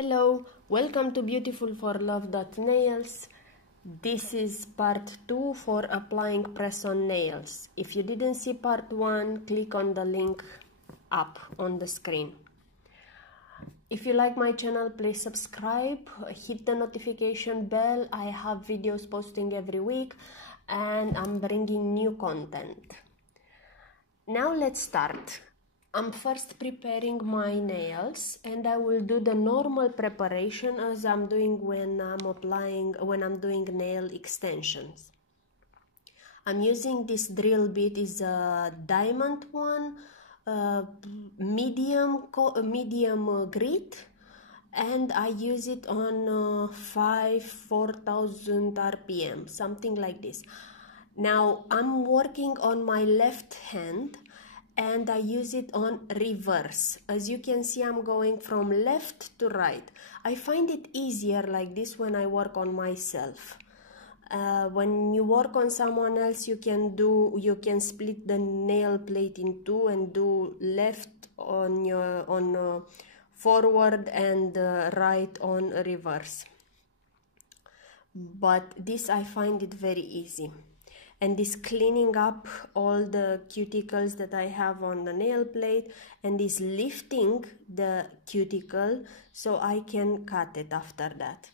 Hello, welcome to beautifulforlove.nails. This is part 2 for applying press-on nails. If you didn't see part 1, click on the link up on the screen. If you like my channel, please subscribe, hit the notification bell. I have videos posting every week and I'm bringing new content. Now let's start. I'm first preparing my nails and I will do the normal preparation as I'm doing when I'm doing nail extensions. I'm using this drill bit, is a diamond one, medium grit, and I use it on 4000 RPM, something like this. Now I'm working on my left hand and I use it on reverse. As you can see, I'm going from left to right. I find it easier like this when I work on myself. When you work on someone else, you can split the nail plate in two and do left on forward and right on reverse. But this I find it very easy. And this cleaning up all the cuticles that I have on the nail plate, and is lifting the cuticle so I can cut it after that.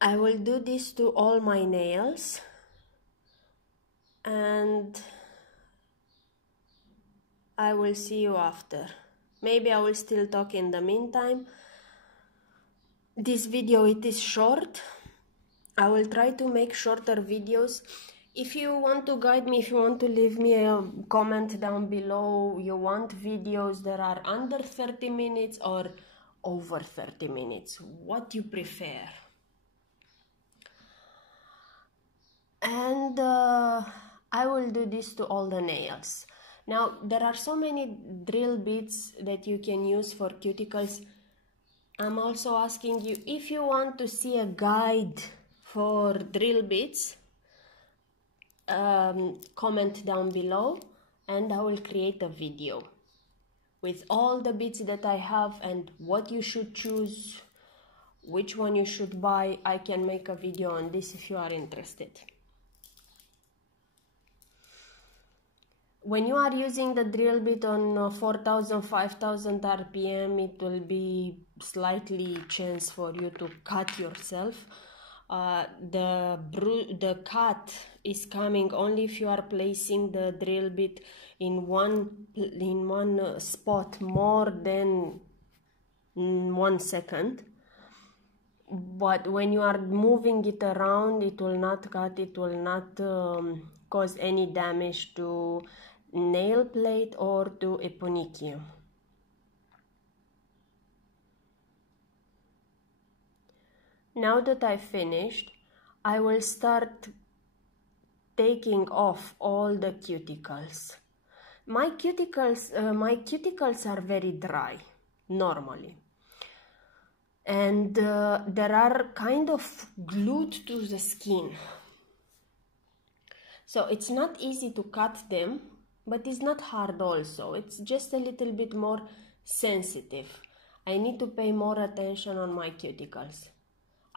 I will do this to all my nails, and I will see you after. Maybe I will still talk in the meantime. This video, it is short. I will try to make shorter videos. If you want to guide me, if you want to leave me a comment down below, you want videos that are under 30 minutes or over 30 minutes, what you prefer. And I will do this to all the nails. Now, there are so many drill bits that you can use for cuticles. I'm also asking you, if you want to see a guide for drill bits, comment down below and I will create a video with all the bits that I have and what you should choose, which one you should buy. I can make a video on this if you are interested. When you are using the drill bit on 4000, 5000 RPM, it will be slightly chance for you to cut yourself. The cut is coming only if you are placing the drill bit in one spot more than 1 second. But when you are moving it around, it will not cut, it will not cause any damage to nail plate or to eponychium. Now that I've finished, I will start taking off all the cuticles. My cuticles are very dry, normally. And they are kind of glued to the skin. So it's not easy to cut them, but it's not hard also. It's just a little bit more sensitive. I need to pay more attention on my cuticles.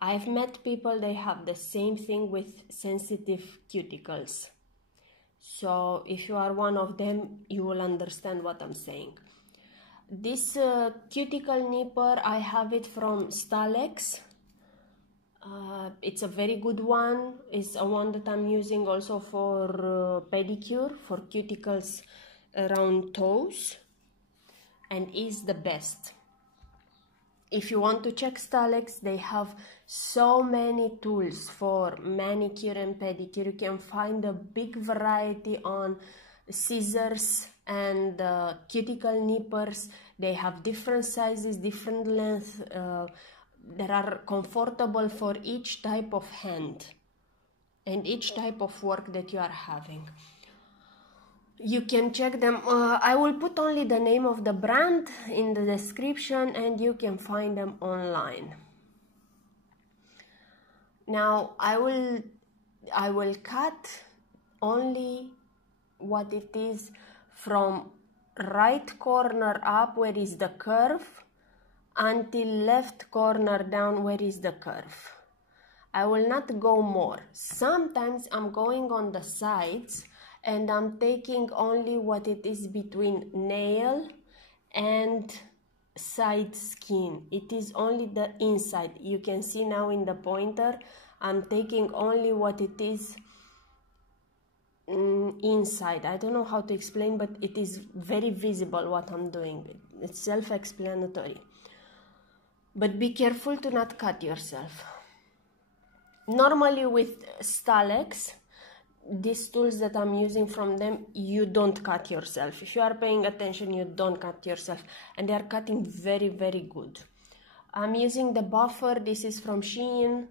I've met people, they have the same thing with sensitive cuticles. So if you are one of them, you will understand what I'm saying. This Cuticle Nipper, I have it from Stalex. It's a very good one. It's a one that I'm using also for pedicure, for cuticles around toes, and is the best. If you want to check Stalex, they have so many tools for manicure and pedicure. You can find a big variety on scissors and cuticle nippers. They have different sizes, different lengths. That are comfortable for each type of hand and each type of work that you are having. You can check them. I will put only the name of the brand in the description and you can find them online. Now I will cut only what it is from right corner up, where is the curve, until left corner down where is the curve. I will not go more. Sometimes I'm going on the sides and I'm taking only what it is between nail and side skin. It is only the inside. You can see now in the pointer, I'm taking only what it is inside. I don't know how to explain, but it is very visible what I'm doing. It's self-explanatory. But be careful to not cut yourself. Normally with Stalex, these tools that I'm using from them, you don't cut yourself. If you are paying attention, you don't cut yourself. And they are cutting very, very good. I'm using the buffer. This is from Shein,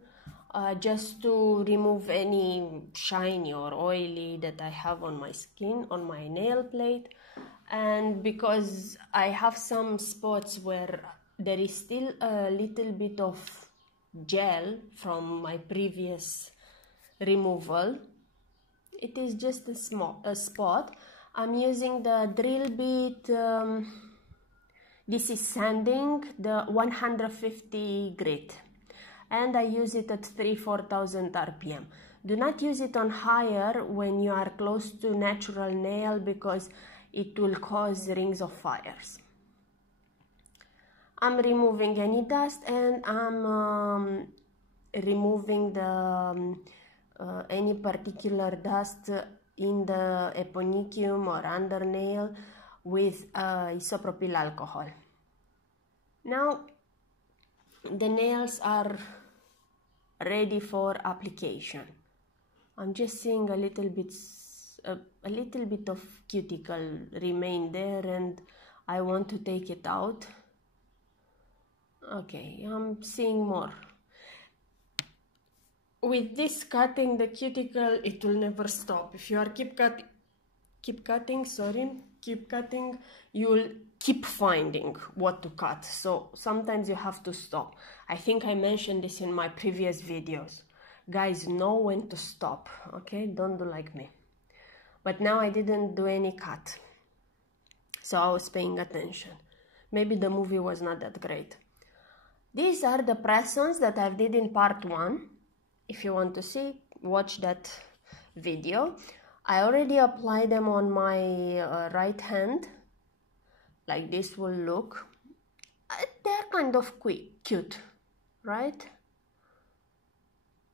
just to remove any shiny or oily that I have on my skin, on my nail plate. And because I have some spots where there is still a little bit of gel from my previous removal, it is just a spot. I'm using the drill bit. This is sanding, the 150 grit, and I use it at 3,000-4,000 RPM. Do not use it on higher when you are close to natural nail because it will cause rings of fires. I'm removing any dust, and I'm removing the any particular dust in the eponychium or under nail with isopropyl alcohol. Now the nails are ready for application. I'm just seeing a little bit of cuticle remain there, and I want to take it out. Okay, I'm seeing more. With this cutting the cuticle, it will never stop. If you are keep cutting, you will keep finding what to cut. So sometimes you have to stop. I think I mentioned this in my previous videos. Guys, know when to stop, okay? Don't do like me. But now I didn't do any cut, so I was paying attention. Maybe the movie was not that great. These are the press-ons that I did in part 1. If you want to see, watch that video. I already applied them on my right hand. Like this will look. They're kind of cute, right?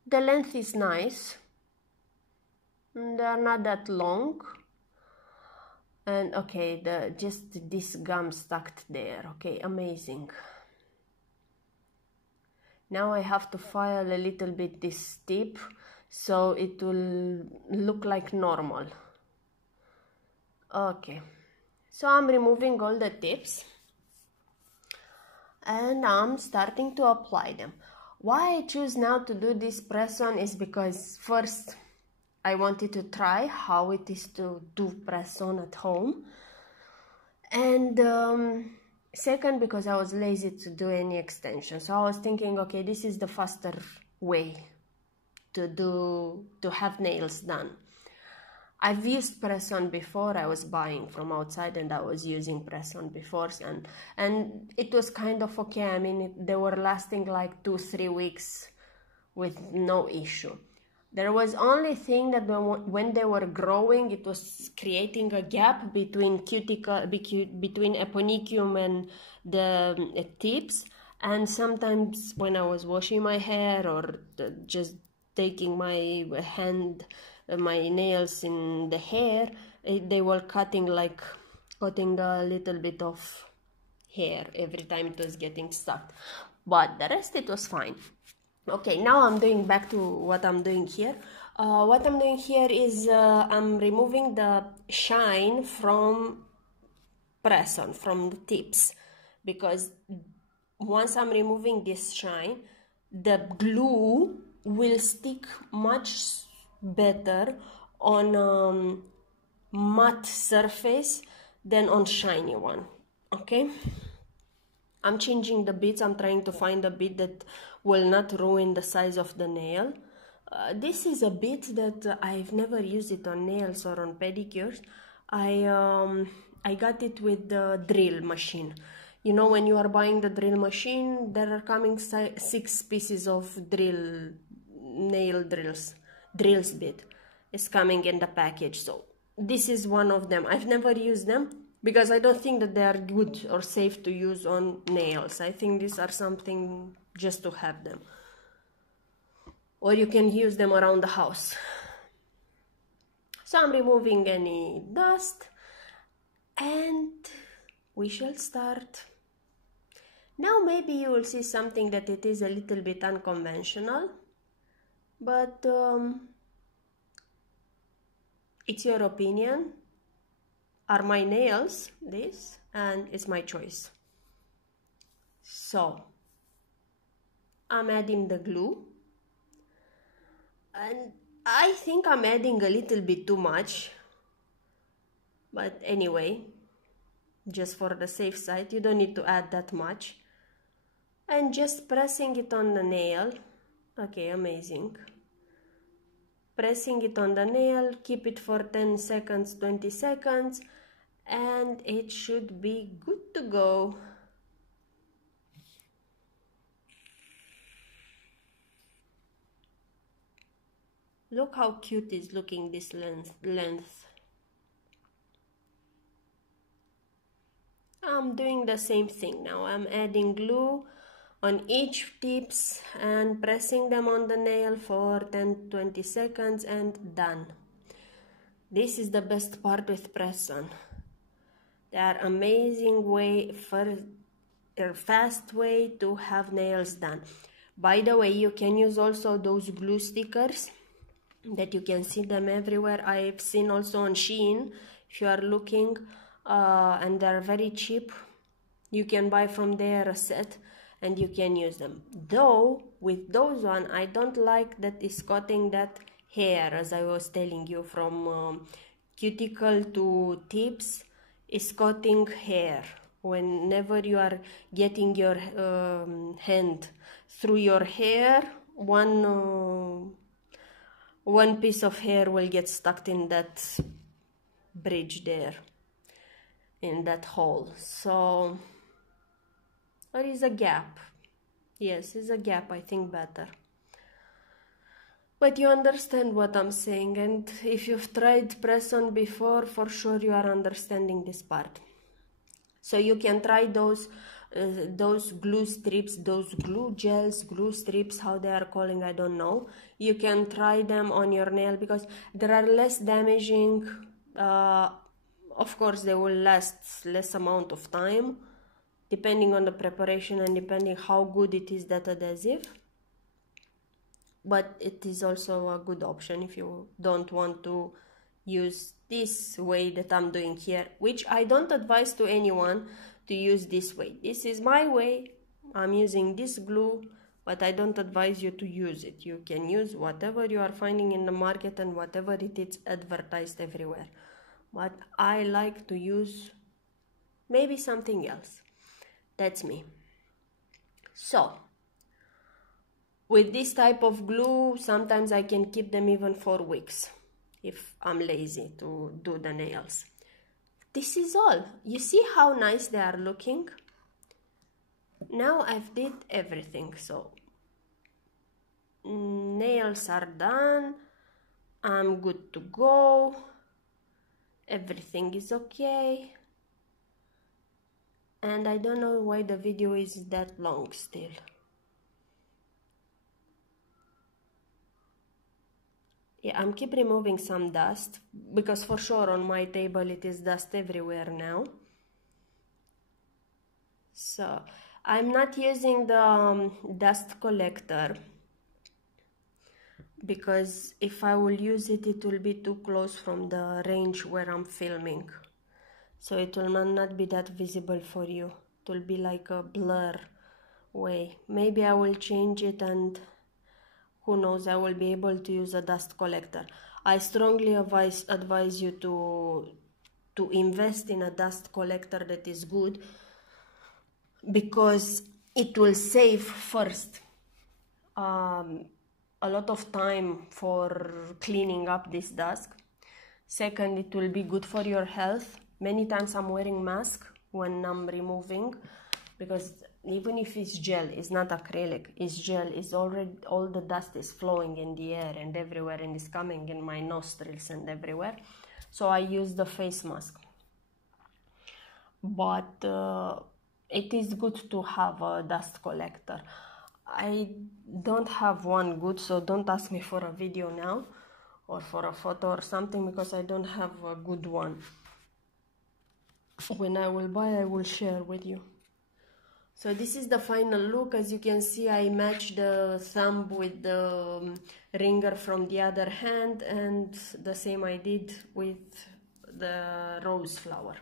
The length is nice. They're not that long. And okay, just this gum stuck there. Okay, amazing. Now I have to file a little bit this tip so it will look like normal. Okay, so I'm removing all the tips and I'm starting to apply them. Why I choose now to do this press-on is because first I wanted to try how it is to do press-on at home, and second, because I was lazy to do any extension. So I was thinking, okay, this is the faster way to have nails done. I've used press-on before. I was buying from outside and I was using press-on before, and it was kind of okay. I mean, they were lasting like 2-3 weeks with no issue. There was only thing that when they were growing, it was creating a gap between between eponychium and the tips. And sometimes when I was washing my hair or just taking my my nails in the hair, they were cutting a little bit of hair every time it was getting stuck. But the rest, it was fine. Okay, now I'm doing back to what I'm doing here. What I'm doing here is I'm removing the shine from press-on, from the tips, because once I'm removing this shine, the glue will stick much better on matte surface than on shiny one. Okay, I'm changing the bits. I'm trying to find a bit that will not ruin the size of the nail. This is a bit that I've never used it on nails or on pedicures. I got it with the drill machine. You know, when you are buying the drill machine, there are coming 6 pieces of nail drills bit is coming in the package. So this is one of them. I've never used them because I don't think that they are good or safe to use on nails. I think these are something just to have them, or you can use them around the house. So I'm removing any dust and we shall start. Now maybe you will see something that it is a little bit unconventional, but it's your opinion. Are my nails this? And it's my choice. So I'm adding the glue, and I think I'm adding a little bit too much, but anyway, just for the safe side, you don't need to add that much. And just pressing it on the nail. Okay, amazing. Pressing it on the nail, keep it for 10 seconds, 20 seconds, and it should be good to go. Look how cute is looking this length. I'm doing the same thing now. I'm adding glue on each tips and pressing them on the nail for 10-20 seconds and done. This is the best part with press-on. They are amazing way for a fast way to have nails done. By the way, you can use also those glue stickers that you can see them everywhere. I've seen also on Shein, if you are looking, and they're very cheap. You can buy from there a set and you can use them. Though with those one, I don't like that it's cutting that hair, as I was telling you, from cuticle to tips, is cutting hair. Whenever you are getting your hand through your hair, one piece of hair will get stuck in that bridge there, in that hole. So there is a gap. Yes, it's a gap, I think better. But you understand what I'm saying, and if you've tried press-on before, for sure you are understanding this part. So you can try those glue strips, those glue gels, glue strips, how they are calling, I don't know. You can try them on your nail because they are less damaging. Of course, they will last less amount of time, depending on the preparation and depending how good it is, that adhesive. But it is also a good option if you don't want to use this way that I'm doing here, which I don't advise to anyone to use this way. This is my way. I'm using this glue, but I don't advise you to use it. You can use whatever you are finding in the market and whatever it is advertised everywhere. But I like to use maybe something else. That's me. So with this type of glue, sometimes I can keep them even for weeks if I'm lazy to do the nails. This is all. You see how nice they are looking? Now I've did everything. So nails are done. I'm good to go. Everything is okay. And I don't know why the video is that long still. Yeah, I'm keep removing some dust because for sure on my table it is dust everywhere now. So I'm not using the dust collector because if I will use it, it will be too close from the range where I'm filming. So it will not be that visible for you. It will be like a blur way. Maybe I will change it, and who knows, I will be able to use a dust collector. I strongly advise you to invest in a dust collector that is good, because it will save first a lot of time for cleaning up this dust. Second, it will be good for your health. Many times I'm wearing mask when I'm removing because even if it's gel, it's not acrylic, it's gel, it's already, all the dust is flowing in the air and everywhere, and it's coming in my nostrils and everywhere. So I use the face mask. But it is good to have a dust collector. I don't have one good, so don't ask me for a video now or for a photo or something, because I don't have a good one. When I will buy, I will share with you. So this is the final look. As you can see, I matched the thumb with the ringer from the other hand, and the same I did with the rose flower.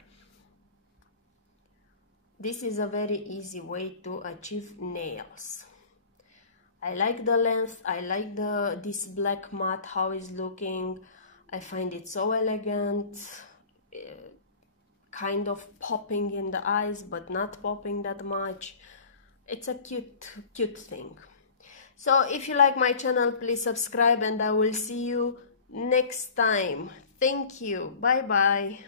This is a very easy way to achieve nails. I like the length, I like this black matte, how it's looking. I find it so elegant, kind of popping in the eyes, but not popping that much. It's a cute thing. So if you like my channel, please subscribe, and I will see you next time. Thank you. Bye bye.